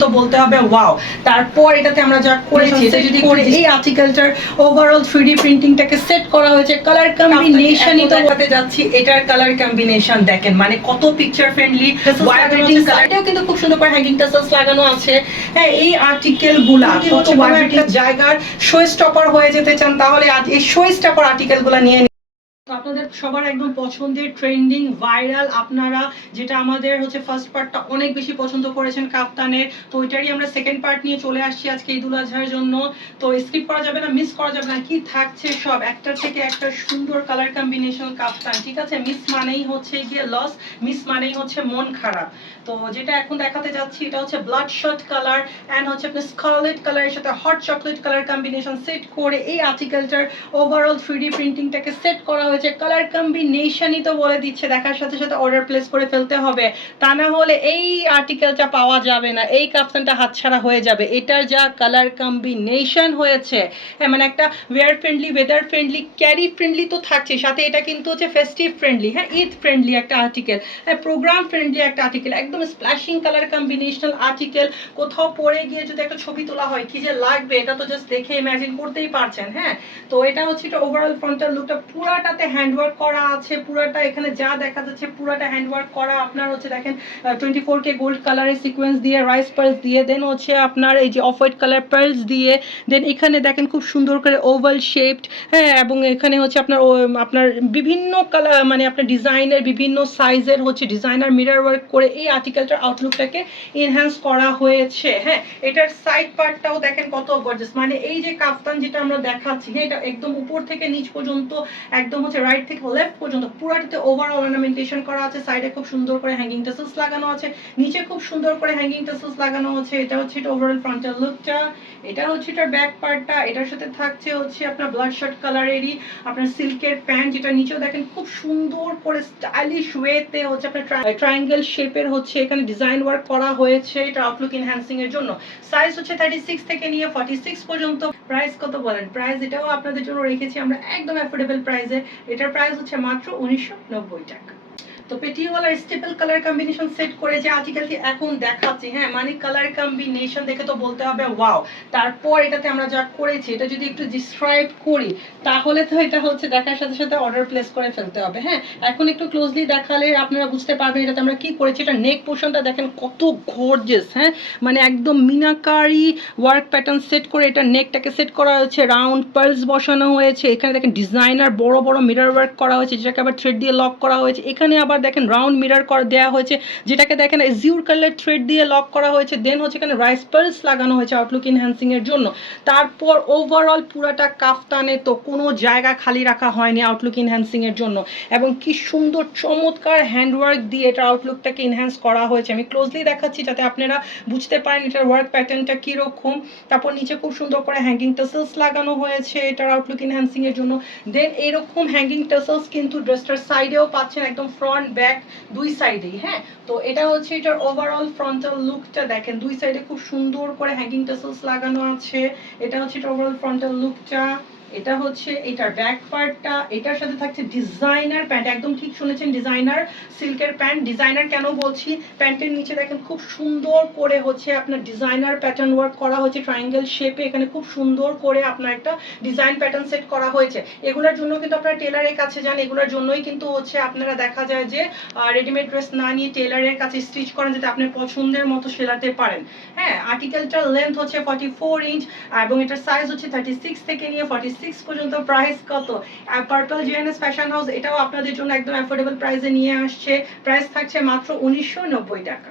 তো বলতে হবে ওয়াও তারপর এটাতে আমরা যা করেছি এটা যদি করে এই আর্টিকেলটার ওভারঅল থ্রি প্রিন্টিংটাকে সেট করা হয়েছে কালার কম্বিনেশনই তো যাচ্ছি এটার কালার কম্বিনেশন দেখেন মানে কত পিকচার ফ্রেন্ডলি ভাইব্রেটিং কালারটাও কিন্তু খুব সুন্দর করে হ্যাঙ্গিং টাসেলস লাগানো আছে। হ্যাঁ এই আর্টিকেলগুলা কত একটা জায়গার শো স্টপার হয়ে যেতে চান তাহলে এই শো স্টপার আর্টিকেলগুলা নিয়ে সবার একদম পছন্দের ট্রেন্ডিং ভাইরাল আপনারা যেটা আমাদের হচ্ছে ফার্স্ট পার্টটা অনেক বেশি পছন্দ করেছেন কাপ্তানের। তো ওইটারই আমরা সেকেন্ড পার্ট নিয়ে চলে আসছি আজকে ঈদুল আজহার জন্য। তো স্কিপ করা যাবে না মিস করা যাবে না, কি থাকছে সব? একটার থেকে একটা সুন্দর কালার কম্বিনেশন কাপ্তান, ঠিক আছে? মিস মানেই হচ্ছে গিয়ে লস মিস মানেই হচ্ছে মন খারাপ। তো যেটা এখন দেখাতে যাচ্ছি, এটা হচ্ছে ব্লাড শট কালার অ্যান্ড হচ্ছে আপনার স্কারলেট কালারের সাথে hot chocolate colour combination set করে এই আর্টিকেলটার ওভারঅল থ্রি প্রিন্টিংটাকে সেট করা হয়েছে। কালার কম্বিনেশনই তো বলে দিচ্ছে। দেখার সাথে সাথে অর্ডার প্লেস করে ফেলতে হবে। তা না হলে এই আর্টিকেলটা পাওয়া যাবে না। এই কাপসানটা হাতছাড়া হয়ে যাবে। এটার যা কালার কম্বিনেশন হয়েছে হ্যাঁ মানে একটা wear friendly weather friendly carry friendly তো থাকছে। সাথে এটা কিন্তু হচ্ছে ফেস্টিভ ফ্রেন্ডলি হ্যাঁ ঈদ ফ্রেন্ডলি একটা আর্টিকেল হ্যাঁ প্রোগ্রাম ফ্রেন্ডলি একটা আর্টিকেল একদম স্প্ল্যাশিং কালার কম্বিনেশনাল আর্টিকেল কোথাও পরে গিয়ে যদি একটা ছবি তোলা হয়, কি যে লাগবে এটা তো জাস্ট দেখে ইমাজিন করতেই পারছেন হ্যাঁ। তো এটা হচ্ছে এটা ওভারঅল ফ্রন্টাল লুকটা পুরাটাতে হ্যান্ডওয়ার্ক করা আছে, পুরাটা এখানে যা দেখা যাচ্ছে, পুরাটা হ্যান্ডওয়ার্ক করা আপনার হচ্ছে দেখেন টোয়েন্টি ফোর কে গোল্ড কালারের সিকোয়েন্স দিয়ে রাইস পার্লস দিয়ে দেন হচ্ছে আপনার এই যে অফ হোয়াইট কালার পার্লস দিয়ে দেন এখানে দেখেন খুব সুন্দর করে ওভাল শেপড হ্যাঁ এবং এখানে হচ্ছে আপনার আপনার বিভিন্ন কালার মানে আপনার ডিজাইনের বিভিন্ন সাইজের হচ্ছে ডিজাইনার মিরর ওয়ার্ক করে এই আর্টিকেলটার আউটলুকটাকে এনহ্যান্স করা হয়েছে হ্যাঁ। এটার সাইড পার্টটাও দেখেন কত গর্জাস মানে এই যে কাফতান যেটা আমরা দেখাচ্ছি হ্যাঁ এটা একদম উপর থেকে নিচ পর্যন্ত, একদম হচ্ছে রাইট থেকে লেফট পর্যন্ত পুরাটাতে ওভারঅল অর্নামেন্টেশন করা আছে সাইডে খুব সুন্দর করে হ্যাঙ্গিং টেসেলস লাগানো আছে, নিচে খুব সুন্দর করে হ্যাঙ্গিং টেসেলস লাগানো আছে, এটা হচ্ছে এটা ওভারঅল ফ্রন্টাল লুকটা এটা হচ্ছে এটার ব্যাক পার্টটা এটার সাথে থাকছে হচ্ছে আপনার ব্লাড শার্ট কালারেরই আপনার সিল্কের প্যান্ট যেটা নিচেও দেখেন খুব সুন্দর করে স্টাইলিশ ওয়েতে হচ্ছে আপনার ট্রায়াঙ্গেল শেপের হচ্ছে এখানে ডিজাইন ওয়ার্ক করা হয়েছে, এটা আউটলুক এনহ্যান্সিং এর জন্য। সাইজ হচ্ছে থার্টি সিক্স থেকে নিয়ে ফর্টি সিক্স পর্যন্ত। প্রাইস কত বলেন? প্রাইস এটাও আপনাদের জন্য রেখেছি, আমরা একদম অ্যাফোর্ডেবল প্রাইসে এটার প্রাইস হচ্ছে মাত্র উনিশশো নব্বই টাকা। তো পেটিওয়ালার স্টেপল কালার কম্বিনেশন সেট করে যে আর্টিকেলটি এখন দেখাচ্ছি হ্যাঁ মানে কালার কম্বিনেশন দেখে তো বলতে হবে, ওয়াও। তারপর এটাতে আমরা যা করেছি, এটা যদি একটু ডিসক্রাইব করি, তাহলে তো এটা হচ্ছে দেখার সাথে সাথে অর্ডার প্লেস করে ফেলতে হবে হ্যাঁ। এখন একটু ক্লোজলি দেখালে আপনারা বুঝতে পারবেন এটাতে আমরা কি করেছি, এটা নেক পোর্শনটা দেখেন কত গর্জেস হ্যাঁ। মানে একদম মিনাকারি ওয়ার্ক প্যাটার্ন সেট করে এটা নেকটাকে সেট করা হয়েছে রাউন্ড পার্লস বসানো হয়েছে, এখানে দেখেন ডিজাইনার বড় বড় মিরর ওয়ার্ক করা হয়েছে, যেটাকে আবার থ্রেড দিয়ে লক করা হয়েছে, এখানে আবার দেখেন রাউন্ড মিরর করা দেওয়া হয়েছে, যেটাকে দেখেন জিউর কালার থ্রেড দিয়ে লক করা হয়েছে দেন হচ্ছে এখানে রাইস পার্লস লাগানো হয়েছে আউটলুক ইনহ্যান্সিং এর জন্য। তারপর ওভারঅল পুরাটা কাফতানে তো কোনো জায়গা খালি রাখা হয়নি আউটলুক ইনহ্যান্সিং এর জন্য। এবং কি সুন্দর চমৎকার হ্যান্ডওয়ার্ক দিয়ে এটা আউটলুকটাকে ইনহ্যান্স করা হয়েছে। আমি ক্লোজলি দেখাচ্ছি যাতে আপনারা বুঝতে পারেন এটার ওয়ার্ক প্যাটার্নটা কীরকম। তারপর নিচে খুব সুন্দর করে হ্যাঙ্গিং টাসেলস লাগানো হয়েছে এটার আউটলুক ইনহ্যান্সিং এর জন্য। দেন এরকম হ্যাঙ্গিং টাসেলস কিন্তু ড্রেসটার সাইডেও পাচ্ছেন, একদম ফ্রন্ট ব্যাক দুই সাইডেই হ্যাঁ? তো এটা হচ্ছে এটার ওভারঅল ফ্রন্টাল লুকটা দেখেন। দুই সাইডে খুব সুন্দর করে হ্যাঙ্গিং টাসেলস লাগানো আছে। এটা হচ্ছে এটার ওভারঅল ফ্রন্টাল লুকটা এটা হচ্ছে এটার ব্যাক পার্টটা এটার সাথে থাকছে ডিজাইনার প্যান্ট একদম ঠিক শুনেছেন ডিজাইনার সিল্কের প্যান্ট ডিজাইনার কেন বলছি? প্যান্টের নিচে দেখেন খুব সুন্দর করে হচ্ছে আপনার ডিজাইনার প্যাটার্ন ওয়ার্ক করা হয়েছে ট্রায়াঙ্গেল শেপে এখানে খুব সুন্দর করে আপনার একটা ডিজাইন প্যাটার্ন সেট করা হয়েছে। এগুলোর জন্য কিন্তু আপনারা টেলারের কাছে যান, এগুলোর জন্যই কিন্তু হচ্ছে আপনারা দেখা যায় যে রেডিমেড ড্রেস না নিয়ে টেলারের কাছে স্টিচ করেন যাতে আপনার পছন্দের মতো সেলাতে পারেন। হ্যাঁ আর্টিকেলটার লেন্থ হচ্ছে ফর্টি ফোর ইঞ্চ এবং এটার সাইজ হচ্ছে থার্টি সিক্স থেকে নিয়ে ফর্টি সিক্স পর্যন্ত প্রাইস কত? পার্পল জিএনএস ফ্যাশন হাউস এটাও আপনাদের জন্য একদম অ্যাফোর্ডেবল প্রাইসে নিয়ে আসছে। প্রাইস থাকছে মাত্র উনিশশো নব্বই টাকা।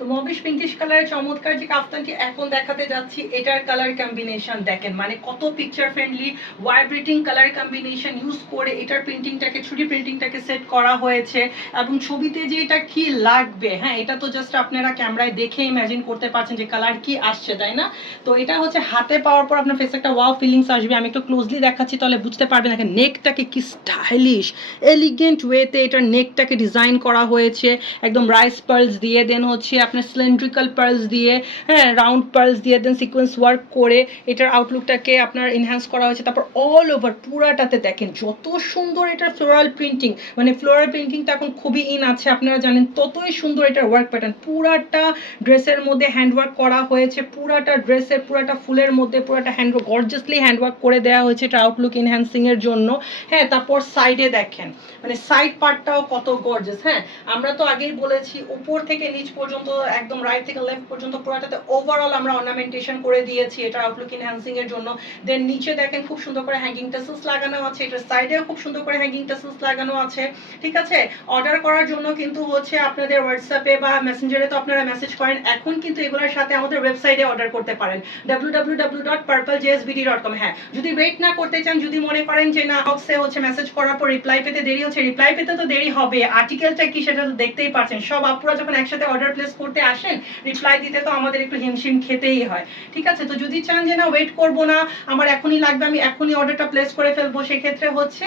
তো মবিশ পিঙ্কিশ কালারের চমৎকার যে কাফতানটি এখন দেখাতে যাচ্ছি, এটার কালার কম্বিনেশন দেখেন। মানে কত picture friendly vibrating colour combination use করে এটার প্রিন্টিংটাকে ছুটি প্রিন্টিংটাকে সেট করা হয়েছে এবং ছবিতে যে এটা কি লাগবে হ্যাঁ এটা তো জাস্ট আপনারা ক্যামেরায় দেখে ইম্যাজিন করতে পারছেন যে কালার কি আসছে, তাই না? তো এটা হচ্ছে হাতে পাওয়ার পর আপনার ফেসে একটা ওয়াও ফিলিংস আসবে। আমি একটু ক্লোজলি দেখাচ্ছি, তাহলে বুঝতে পারবেন দেখেন নেকটাকে কি স্টাইলিশ এলিগেন্ট ওয়েতে এটার নেকটাকে ডিজাইন করা হয়েছে। একদম রাইস পার্লস দিয়ে দেন হচ্ছে আপনার সিলিন্ড্রিক্যাল পার্লস দিয়ে হ্যাঁ রাউন্ড পার্লস দিয়ে দেন সিকোয়েন্স ওয়ার্ক করে এটার আউটলুকটাকে আপনার এনহ্যান্স করা হয়েছে। তারপর অল ওভার পুরাটাতে দেখেন, যত সুন্দর এটার ফ্লোরাল প্রিন্টিং মানে ফ্লোরাল প্রিন্টিংটা এখন খুবই ইন আছে, আপনারা জানেন, ততই সুন্দর এটার ওয়ার্ক প্যাটার্ন পুরাটা ড্রেসের মধ্যে হ্যান্ডওয়ার্ক করা হয়েছে, পুরাটা ড্রেসের, পুরাটা ফুলের মধ্যে, পুরাটা হ্যান্ড গর্জাসলি হ্যান্ডওয়ার্ক করে দেওয়া হয়েছে এটা আউটলুক এনহ্যান্সিং এর জন্য। হ্যাঁ তারপর সাইডে দেখেন মানে সাইড পার্টটাও কত গর্জাস হ্যাঁ। আমরা তো আগেই বলেছি, উপর থেকে নিচ পর্যন্ত একদম রাইট থেকে লেফট পর্যন্ত পুরাটাতে ওভারঅল আমরা অর্নামেন্টেশন করে দিয়েছি, এটা আউটলুক এনহ্যান্সিং এর জন্য। দেন নিচে দেখেন খুব সুন্দর করে হ্যাঙ্গিং টেসেলস লাগানো আছে এটার সাইডেও খুব সুন্দর করে হ্যাঙ্গিং টেসেলস লাগানো আছে, ঠিক আছে? অর্ডার করার জন্য কিন্তু হচ্ছে আপনাদের হোয়াটসঅ্যাপে বা মেসেঞ্জারে তো আপনারা মেসেজ করেন, এখন কিন্তু এগুলোর সাথে আমাদের ওয়েবসাইটে অর্ডার করতে পারেন। www.purpleJSBD.com হ্যাঁ। যদি ওয়েট না করতে চান, যদি মনে করেন যে না বক্সে হচ্ছে মেসেজ করার পর রিপ্লাই পেতে দেরি হচ্ছে রিপ্লাই পেতে তো দেরি হবে আর্টিকেলটা কি সেটা তো দেখতেই পাচ্ছেন সব আপুরা যখন একসাথে অর্ডার প্লেস করতে আসেন রিপ্লাই দিতে তো আমাদের একটু হিমশিম খেতেই হয়। ঠিক আছে? তো যদি চান যে না ওয়েট করব না, আমার এখনই লাগবে, আমি এখনই অর্ডারটা প্লেস করে ফেলব, সেক্ষেত্রে হচ্ছে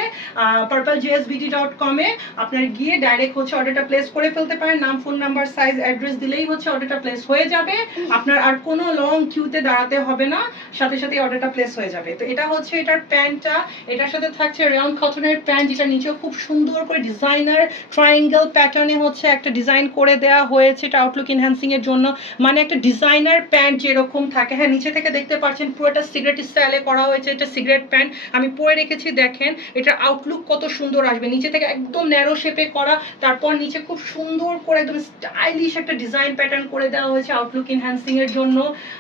পার্পল জিএসবিডি ডট কমে আপনার গিয়ে ডাইরেক্ট হচ্ছে অর্ডারটা প্লেস করে ফেলতে পারেন। নাম ফোন নাম্বার সাইজ অ্যাড্রেস দিলেই হচ্ছে অর্ডারটা প্লেস হয়ে যাবে। আপনার আর কোনো লং কিউতে দাঁড়াতে হবে না, সাথে সাথে অর্ডারটা প্লেস হয়ে যাবে। তো এটা হচ্ছে এটার প্যান্টটা, এটার সাথে থাকছে রাউন্ড কটনের প্যান্ট, যেটা নিচেও খুব সুন্দর করে ডিজাইনার ট্রায়াঙ্গেল প্যাটার্নে হচ্ছে একটা ডিজাইন করে দেওয়া হয়েছে, এটা আউটলুক এনহ্যান্সিং এর জন্য। মানে একটা ডিজাইনার প্যান্ট যেরকম থাকে। হ্যাঁ নিচে থেকে দেখতে পাচ্ছেন পুরোটা সিগারেট স্টাইলে করা হয়েছে। এটা সিগারেট প্যান্ট আমি পরে রেখেছি, দেখেন। এটার আউটলুক কত সুন্দর আসবে। নিচে থেকে একদম ন্যারো শেপে করা। তারপর নিচে খুব সুন্দর করে একদম স্টাইলিশ একটা ডিজাইন প্যাটার্ন করে দেওয়া হয়েছে আউটলুক এনহ্যান্সিং এর জন্য।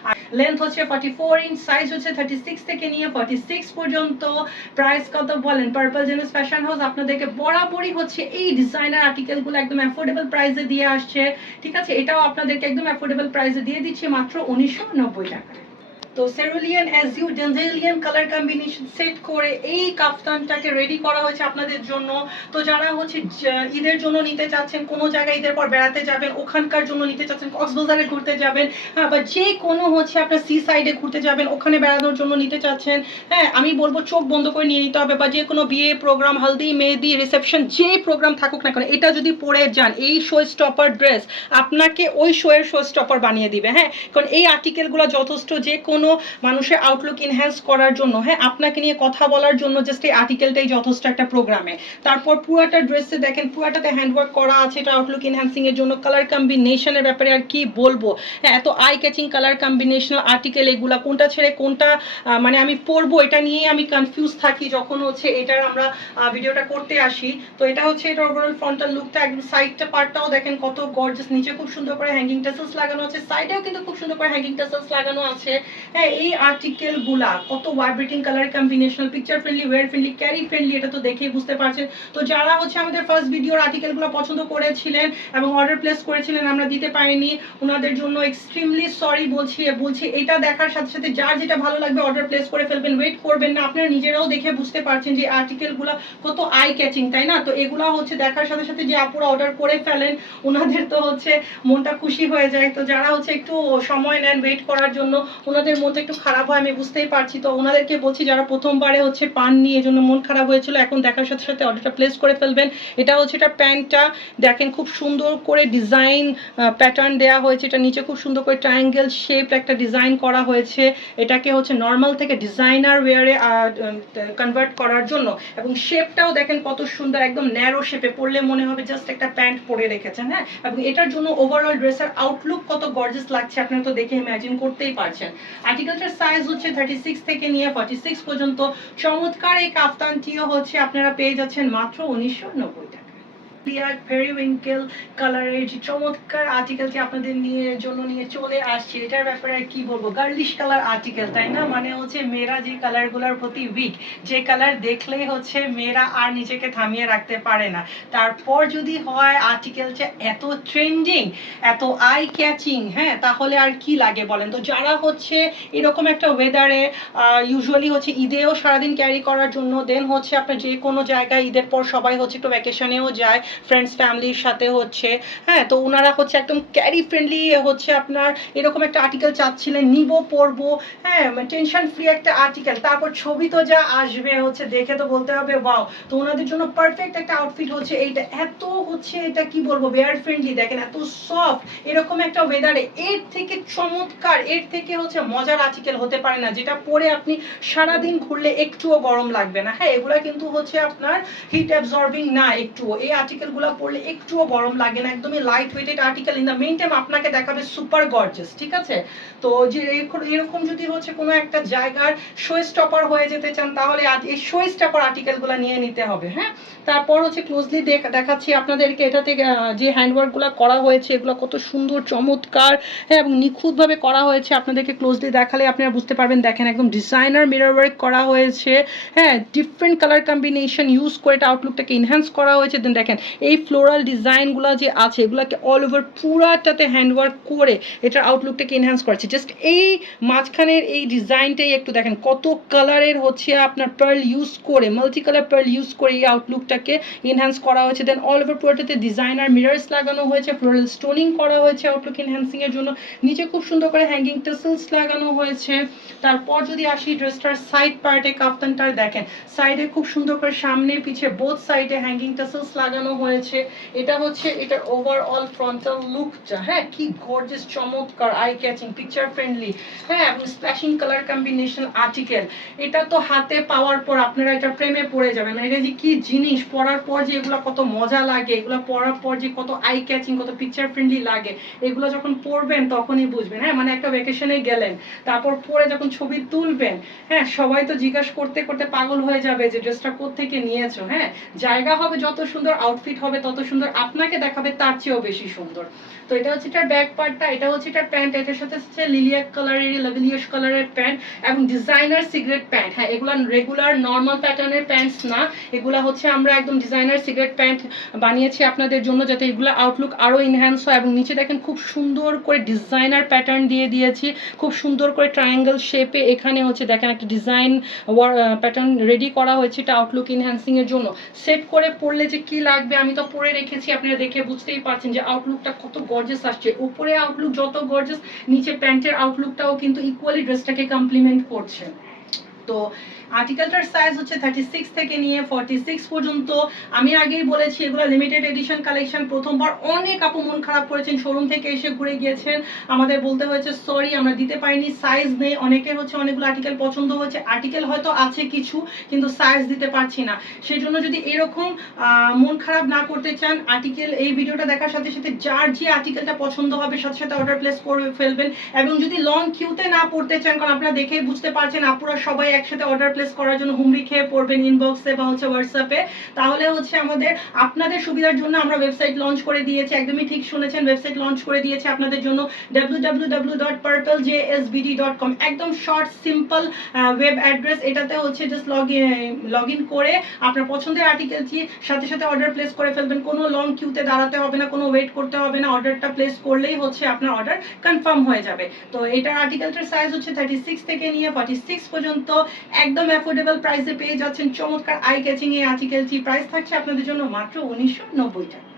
আর লেন্থ হচ্ছে ফর্টি ফোর ইঞ্চ সাইজ হচ্ছে থার্টি সিক্স থেকে নিয়ে ফর্টি সিক্স পর্যন্ত। প্রাইস কত বলেন? পার্পল জেনাস ফ্যাশন হাউস আপনাদেরকে বরাবরই হচ্ছে এই ডিজাইনার আর্টিকেলগুলো একদম অ্যাফোর্ডেবল প্রাইসে দিয়ে আসছে। ঠিক আছে? এটাও আপনাদেরকে একদম অ্যাফোর্ডেবল প্রাইসে দিয়ে দিচ্ছি মাত্র উনিশশো নব্বই টাকায়। তো cerulean as you dandelion colour combination set করে এই কাফতানটাকে রেডি করা হয়েছে আপনাদের জন্য। তো যারা হচ্ছে ঈদের জন্য নিতে চাচ্ছেন, কোনো জায়গায় ঈদের পর বেড়াতে যাবেন, ওখানকার জন্য নিতে চাচ্ছেন, কক্সবাজারে ঘুরতে যাবেন হ্যাঁ বা যে কোনো হচ্ছে আপনার সি সাইডে ঘুরতে যাবেন, ওখানে বেড়ানোর জন্য নিতে চাচ্ছেন হ্যাঁ আমি বলব চোখ বন্ধ করে নিয়ে নিতে হবে, বা যে কোনো বিয়ে প্রোগ্রাম হলদি, মেহেদি রিসেপশন যে প্রোগ্রাম থাকুক না কেন, এটা যদি পরে যান, এই শো স্টপার ড্রেস আপনাকে ওই শো এর শো স্টপার বানিয়ে দিবে হ্যাঁ কারণ এই আর্টিকেলগুলো যথেষ্ট, যে কোনো মানুষের আউটলুক ইনহ্যান্স করার জন্য। হ্যাঁ আপনাকে নিয়ে কথা বলার জন্য জাস্ট এই আর্টিকেলটাই যথেষ্ট একটা প্রোগ্রামে তারপর পুরাটা ড্রেসে দেখেন পুরাটাতে হ্যান্ডওয়ার্ক করা আছে, এটা আউটলুক ইনহ্যান্সিং এর জন্য। কালার কম্বিনেশনের ব্যাপারে আর কি বলব? হ্যাঁ এত eye catching colour combinational article এগুলা, কোনটা ছেড়ে কোনটা মানে আমি পরবো এটা নিয়ে আমি কনফিউজ থাকি যখন হচ্ছে এটার আমরা ভিডিওটা করতে আসি। তো এটা হচ্ছে এটা ওভারঅল ফ্রন্টাল লুকটা একদম সাইডটা পার্টটাও দেখেন কত গর্জাস নিচে খুব সুন্দর করে হ্যাঙ্গিং টেসেলস লাগানো আছে সাইডেও কিন্তু খুব সুন্দর করে হ্যাঙ্গিং টেসেলস লাগানো আছে। হ্যাঁ এই আর্টিকেলগুলা, কত vibrating colour combinational picture friendly wear friendly carry friendly এটা তো দেখেই বুঝতে পারছেন। তো যারা হচ্ছে আমাদের ফার্স্ট ভিডিওর আর্টিকেলগুলো পছন্দ করেছিলেন এবং অর্ডার প্লেস করেছিলেন, আমরা দিতে পারিনি। ওনাদের জন্য এক্সট্রিমলি সরি বলছি বলছি, এটা দেখার সাথে সাথে যার যেটা ভালো লাগবে অর্ডার প্লেস করে ফেলবেন ওয়েট করবেন না। আপনারা নিজেরাও দেখে বুঝতে পারছেন যে আর্টিকেলগুলো কত আই ক্যাচিং তাই না? তো এগুলো হচ্ছে দেখার সাথে সাথে যে আপুরা অর্ডার করে ফেলেন ওনাদের তো হচ্ছে মনটা খুশি হয়ে যায়। তো যারা হচ্ছে একটু সময় নেন ওয়েট করার জন্য ওনাদের মনটা একটু খারাপ হয়, আমি বুঝতেই পারছি। তো ওনাদেরকে বলছি, যারা প্রথমবারে হচ্ছে পাননি এই জন্য মন খারাপ হয়েছিল, এখন দেখার সাথে সাথে অর্ডারটা প্লেস করে ফেলবেন। এটা হচ্ছে, এটা প্যান্টটা দেখেন খুব সুন্দর করে ডিজাইন প্যাটার্ন দেওয়া হয়েছে। এটা নিচে খুব সুন্দর করে ট্রায়াঙ্গেল শেপ একটা ডিজাইন করা হয়েছে। এটাকে হচ্ছে নর্মাল থেকে ডিজাইনার ওয়ারে কনভার্ট করার জন্য। এবং শেপটাও দেখেন কত সুন্দর, একদম ন্যারো শেপে পরলে মনে হবে জাস্ট একটা প্যান্ট পরে রেখেছেন হ্যাঁ? এবং এটার জন্য ওভারঅল ড্রেসের আউটলুক কত গর্জিয়াস লাগছে, আপনারা তো দেখে ইমাজিন করতেই পারছেন। আর্টিকেলটার সাইজ হচ্ছে থার্টি সিক্স থেকে নিয়ে ফর্টি সিক্স পর্যন্ত। চমৎকার এই কাফতানটিও হচ্ছে, আপনারা পেয়ে যাচ্ছেন মাত্র উনিশশো নব্বই টাকা। ক্লিয়ার পেরিউইঙ্কেল কালারের যে চমৎকার আর্টিকেলটি আপনাদের নিয়ে, জন্য নিয়ে চলে আসছি, এটার ব্যাপারে কি বলব? গার্লিশ কালার আর্টিকেল তাই না? মানে হচ্ছে মেয়েরা যে কালারগুলোর প্রতি উইক যে কালার দেখলেই হচ্ছে মেয়েরা আর নিজেকে থামিয়ে রাখতে পারে না। তারপর যদি হয় আর্টিকেলটা এত ট্রেন্ডিং এত আই ক্যাচিং হ্যাঁ তাহলে আর কি লাগে বলেন? তো যারা হচ্ছে এরকম একটা ওয়েদারে ইউজুয়ালি হচ্ছে ঈদেও সারাদিন ক্যারি করার জন্য দেন হচ্ছে আপনার যে কোনো জায়গায় ঈদের পর সবাই হচ্ছে একটু ভ্যাকেশনেও যায় ফ্রেন্ডস ফ্যামিলির সাথে হচ্ছে হ্যাঁ তো ওনারা হচ্ছে একদম ক্যারি ফ্রেন্ডলি হচ্ছে আপনার, এরকম একটা আর্টিকেল চাচ্ছিলেন, নিব পরবো হ্যাঁ টেনশন ফ্রি একটা আর্টিকেল তারপর ছবি তো যা আসবে হচ্ছে, দেখে তো বলতে হবে ওয়াও তো ওনাদের জন্য পারফেক্ট একটা আউটফিট হচ্ছে, এইটা এত হচ্ছে, এটা কি বলব ওয়ার ফ্রেন্ডলি দেখেন, এত সফট এরকম একটা ওয়েদারে এর থেকে চমৎকার, এর থেকে হচ্ছে মজার আর্টিকেল হতে পারে না, যেটা পরে আপনি সারাদিন ঘুরলে একটুও গরম লাগবে না হ্যাঁ এগুলা কিন্তু হচ্ছে আপনার হিট অ্যাবজর্বিং না একটুও, এই আর্টিকেলগুলো পরলে একটুও গরম লাগে না একদমই light weighted article in the main time আপনাকে দেখাবে সুপার গর্জেস ঠিক আছে? তো যে এরকম- যদি হচ্ছে কোনো একটা জায়গার শো স্টপার হয়ে যেতে চান তাহলে আজ- এই শো স্টপার আর্টিকেলগুলো নিয়ে নিতে হবে হ্যাঁ? তারপর হচ্ছে ক্লোজলি দেখাচ্ছি আপনাদেরকে এটাতে আহ, যে হ্যান্ডওয়ার্কগুলো করা হয়েছে এগুলো কত সুন্দর চমৎকার হ্যাঁ এবং নিখুঁতভাবে করা হয়েছে আপনাদেরকে ক্লোজলি দেখালে আপনারা বুঝতে পারবেন দেখেন একদম ডিজাইনার মিরর ওয়ার্ক করা হয়েছে হ্যাঁ ডিফারেন্ট কালার কম্বিনেশন ইউজ করে এটা আউটলুকটাকে ইনহ্যান্স করা হয়েছে দেন দেখেন এই ফ্লোরাল ডিজাইনগুলো যে আছে, এগুলোকে অল ওভার পুরাটাতে হ্যান্ডওয়ার্ক করে এটার আউটলুকটাকে ইনহ্যান্স করেছে জাস্ট এই মাঝখানের এই ডিজাইনটাই একটু দেখেন, কত কালারের হচ্ছে আপনার পার্ল ইউজ করে মাল্টি কালার পার্ল ইউজ করে এই আউটলুকটাকে এনহ্যান্স করা হয়েছে। দেন অল ওভার পুরোটাতে ডিজাইনার মিরর্স লাগানো হয়েছে ফ্লোরাল স্টোনিং করা হয়েছে আউটলুক এনহ্যান্সিং এর জন্য। নিচে খুব সুন্দর করে হ্যাঙ্গিং টেসেলস লাগানো হয়েছে। তারপর যদি আসি ড্রেসটার সাইড পার্টে কাফতানটার দেখেন সাইডে খুব সুন্দর করে সামনে, পিছে বোথ সাইডে হ্যাঙ্গিং টেসেলস লাগানো হয়েছে। এটা হচ্ছে এটার ওভারঅল ফ্রন্টাল লুকটা হ্যাঁ কি গর্জিয়াস চমৎকার আই ক্যাচিং পিকচার ফ্রেন্ডলি হ্যাঁ এবং স্প্ল্যাশিং কালার কম্বিনেশন আর্টিকেল এটা তো হাতে পাওয়ার পর আপনারা এটা প্রেমে পড়ে যাবেন। মানে এটা যে কি জিনিস? পরার পর যে এগুলো কত মজা লাগে, এগুলো পরার পর যে কত আই ক্যাচিং কত পিকচার ফ্রেন্ডলি লাগে, এগুলো যখন পরবেন তখনই বুঝবেন। হ্যাঁ মানে একটা ভ্যাকেশনে গেলেন, তারপর পরে যখন ছবি তুলবেন হ্যাঁ সবাই তো জিজ্ঞাসা করতে করতে পাগল হয়ে যাবে যে ড্রেসটা কোত্থেকে নিয়েছো? হ্যাঁ জায়গা হবে যত সুন্দর আউটফিট হবে, তত সুন্দর আপনাকে দেখাবে, তার চেয়েও বেশি সুন্দর। তো এটা হচ্ছে এটার ব্যাক পার্টটা এটা হচ্ছে এটার প্যান্ট এটার সাথে হচ্ছে লিলিয়াক কালারের লেভিলিয়াস কালারের প্যান্ট এবং ডিজাইনার সিগারেট প্যান্ট হ্যাঁ এগুলো রেগুলার নর্মাল প্যাটার্নের প্যান্টস না, এগুলা হচ্ছে আমরা একদম ডিজাইনার সিগারেট প্যান্ট বানিয়েছি আপনাদের জন্য যাতে এগুলো আউটলুক আরও ইনহ্যান্স হয় এবং নিচে দেখেন খুব সুন্দর করে ডিজাইনার প্যাটার্ন দিয়ে দিয়েছি, খুব সুন্দর করে ট্রায়াঙ্গেল শেপে এখানে হচ্ছে দেখেন একটা ডিজাইন প্যাটার্ন রেডি করা হয়েছে এটা আউটলুক ইনহ্যান্সিং এর জন্য। সেট করে পরলে যে কি লাগবে আমি তো পরে রেখেছি, আপনারা দেখে বুঝতেই পারছেন যে আউটলুকটা কত গর্জেস আসছে। উপরে আউটলুক যত গর্জেস নিচে প্যান্টের আউটলুকটাও কিন্তু ইকুয়ালি ড্রেসটাকে কমপ্লিমেন্ট করছে। তো আর্টিকেলটার সাইজ হচ্ছে থার্টি সিক্স থেকে নিয়ে ফর্টি সিক্স পর্যন্ত। আমি আগেই বলেছি, এগুলো লিমিটেড এডিশন কালেকশন প্রথমবার অনেক আপু মন খারাপ করেছেন। শোরুম থেকে এসে ঘুরে গিয়েছেন। আমাদের বলতে হয়েছে সরি আমরা দিতে পারিনি সাইজ নেই। অনেকে হচ্ছে অনেকগুলো আর্টিকেল পছন্দ হয়েছে। আর্টিকেল হয়তো আছে কিছু, কিন্তু সাইজ দিতে পারছি না। সেই জন্য যদি এরকম মন খারাপ না করতে চান আর্টিকেল এই ভিডিওটা দেখার সাথে সাথে যার যে আর্টিকেলটা পছন্দ হবে, সাথে সাথে অর্ডার প্লেস করে ফেলবেন। এবং যদি লং কিউতে না পড়তে চান, কারণ আপনারা দেখেই বুঝতে পারছেন, আপুরা সবাই একসাথে অর্ডার প্লেস করার জন্য হুমড়ি খেয়ে পড়বেন ইনবক্সে বা হচ্ছে হোয়াটসঅ্যাপে তাহলে হচ্ছে আমাদের আপনাদের সুবিধার জন্য আমরা ওয়েবসাইট লঞ্চ করে দিয়েছি। একদমই ঠিক শুনেছেন ওয়েবসাইট লঞ্চ করে দিয়েছি আপনাদের জন্য www.purpleJSBD.com একদম শর্ট সিম্পল ওয়েব অ্যাড্রেস এটাতে হচ্ছে জাস্ট লগ লগ ইন করে আপনার পছন্দের আর্টিকেলটি সাথে সাথে অর্ডার প্লেস করে ফেলবেন। কোনো লং কিউতে দাঁড়াতে হবে না, কোনো ওয়েট করতে হবে না। অর্ডারটা প্লেস করলেই হচ্ছে আপনার অর্ডার কনফার্ম হয়ে যাবে। তো এটার আর্টিকেলটার সাইজ হচ্ছে থার্টি সিক্স থেকে নিয়ে ফর্টি সিক্স পর্যন্ত। একদম অ্যাফোর্ডেবল প্রাইসে পেয়ে যাচ্ছেন। চমৎকার আই ক্যাচিং এই আর্টিকেলটি প্রাইস থাকছে আপনাদের জন্য মাত্র উনিশশো নব্বই টাকা।